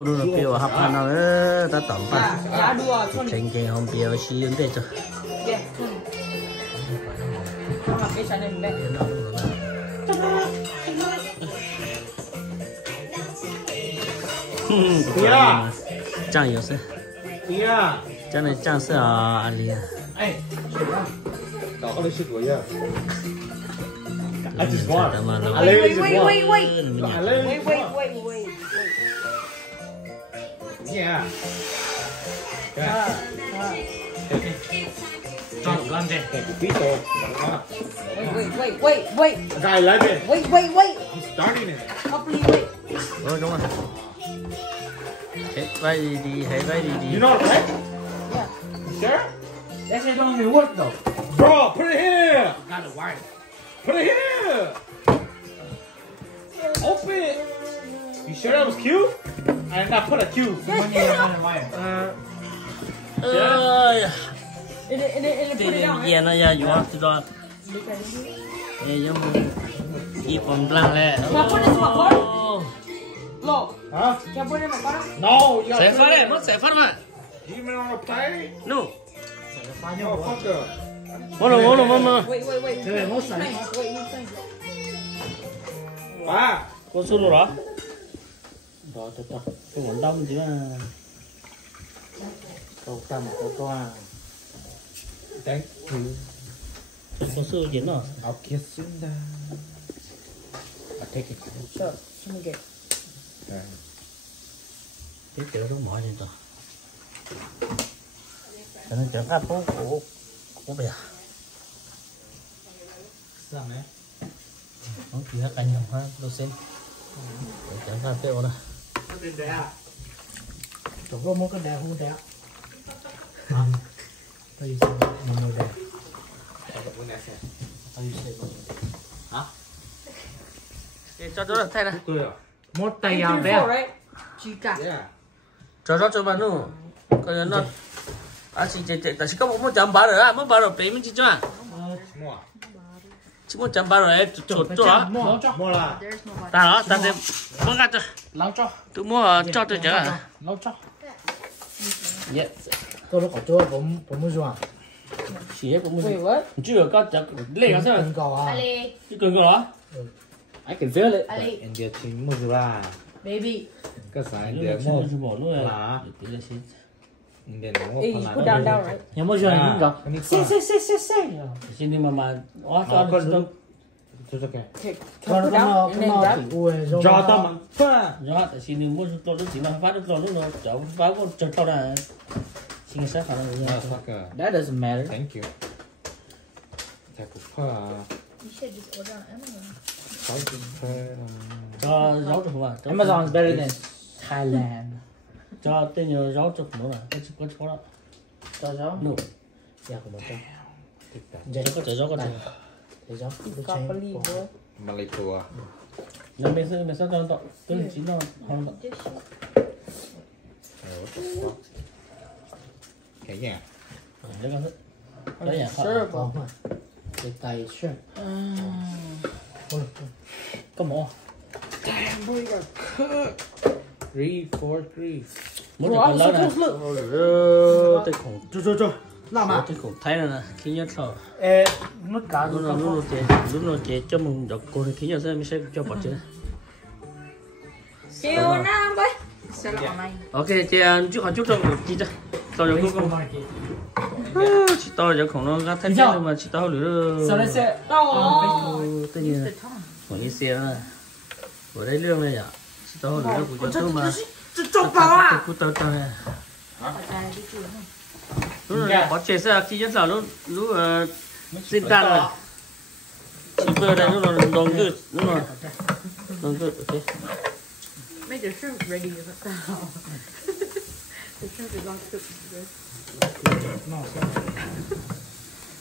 Nó biểu hấp ăn nó ta tẩm pa chén chén không biểu xí ứng để cho酱油是酱的酱是啊阿丽啊哎搞个是多呀I just want. Wait. Yeah. Cho đủ lăn đi. Tí tổ. Wait. Guy like it. Wait. I'm starting it. Wait. Đúng rồi. Hết vai đi. You know it, right? Yeah. You sure? That shit don't even work though. Bro, put it here. Got it wired. Put it here. Open it. You sure that was cute? I did not put a cue. When you got it wired. Tiền nó giờ dùng từ đó. Dùng ít bằng lăng lẹ. Look. Huh? Can I put it in my car? No, you gotta Sẽ put phát it đấy, in. nó sẽ phát mà. Even on a plate? No. Oh, fucker. Món. Wait. Thế mốt sẵn. Wait, you think. Wow. Có số rồi đó. Đó. Cái món đông chứ mà. Cầu cầm cầu toa. Thank you. Có số gì nữa? I'll kiss you now. I'll take it. Sure. Let me get. Cái kiểu đó mỏi lên rồi. Cho nên chẳng khác của bè. Sao đấy? Nó chỉ là canh không ha, đâu xem. Chẳng khác tiêu đó. Nó tên đẻ à? Chúng có một cái đẻ không đẻ. Tôi sẽ một người đẻ. Hả? Cho đó là thay này. Một tay áo Three, đẻ. four, right? Chica. Yeah. Cho bạn nu. Coi nó. Chỉ có một chấm bá rồi á, mất bá rồi bé mình chỉ cho à. Mua. Chỉ một chấm bá rồi em chuột cho á. Mua là. There's no body. Ta đó, ta xem. Mua gạt cho. Lau cho. Tôi mua cho tôi chứ à. Lau cho. Yes. Tôi nó có choผมmua rồi. Chỉ hết cũng mua. Wait, what? Chưa có chắc lấy cái sao? Cần cầu à? Ali. Cái cần đó. I can feel it. Ali. India chính mua rồi à. Baby. Cái sáng Nó India mua mua. bỏ luôn rồi. Là. Tí là xin. India mua. Hey, you put down, right? Nhà mua rồi không gặp. Xe. Xin đi mà ó Con cho đúng. Tôi cái. Can I Con put nó down and then grab? Cho tao mà. Phá. Đó, tại xin đi mua cho nó chỉ là phát được rồi nó cháu phá con cho tao là xin cái sát khả năng Ah, fucker. That doesn't matter. Thank you. Chả cục phá. You should just order on Amazon. Sáu cục phá. cho rau được không ạ? Amazon is better than Thailand. Cho tên nhiều rau cho nó là cái có chỗ đó. Cho rau. No. Dạ của một trăm. Cho có rau có thể. Để rau. Can't believe, bro. Malaysia. Nó mình sẽ cho tao tôi chỉ nó không đó. This shit. What the fuck? Cái gì à? Đấy con đấy à? Sure, bro. Có mà. Để tay shrimp. Có mỏ. Damn, boy, you got cooked. 3, 4, 3. Muốn được con lớn này. Tôi khủng. Cho. Làm à? Tôi khủng thấy là khi nhất rồi. Ê, nút cá Lúc nào chế cho mình đọc cô thì giờ mình sẽ cho bỏ chế. Chiều Nam boy. Sẽ là online. Ok, chị chúc hỏi chúc cho chị cho. Tao cho cô. Chị tao cho khổng nó thấy nhưng mà chị tao lửa. Sao đấy sẽ? Tự nhiên là khoảng cái xe đó. Ở đây lương này à? Chị tao lửa của cho tôi mà. Chụp vào à? Cô tao này. Lúc này bỏ chế ra khi nhất là lúc xin ta rồi. Chị vừa đây lúc là đồng good, đúng rồi. Đồng good, ok. Make the shrimp ready. The shrimp is all cooked.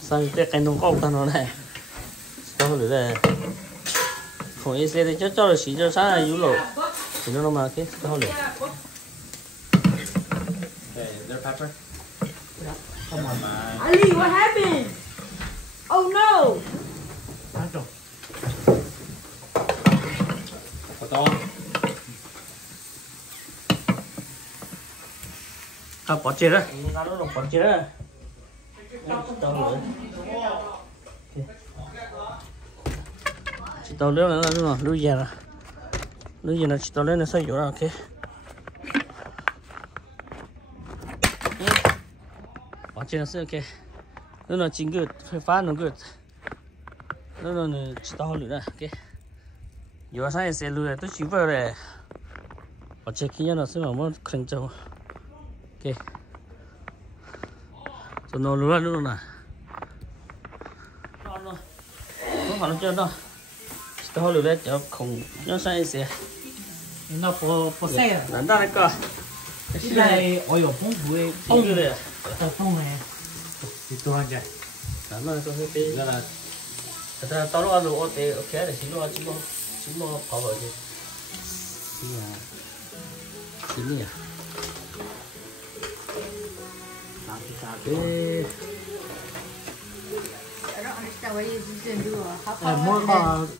Sang cái nông cốc ta nó này. Tao lửa này. Không ý xe thì cho rồi xí cho sáng là dữ lộ. Thì nó mà cái tao lửa. Hey, is there pepper? Come on. Ali, what happened? Oh no! Ăn trộn. Có to. à bỏ chết đó nó bỏ chết đó chỉ tàu lưới là nó lưới già nó chỉ tàu lưới nó xây chỗ đó ok bỏ chết nó sẽ ok nó chính good phải phá nó good nó chỉ tàu lưới đó ok giờ sáng sẽ lưới tôi chỉ vào rồi bỏ chết kia nó sẽ mà muốn khẩn trương ok cho nó lưới luôn nè nó phải nó cho nó tao lười đấy cho không nó sai sẽ nó có xe à làm ra đấy cơ cái này ở有丰富的không như này tao không này thì tôi ăn vậy làm ra có cái là tao nó ăn đồ ok ok để xin nó có vợ chứ xin nhỉ cái I don't understand what you're doing. mỗi con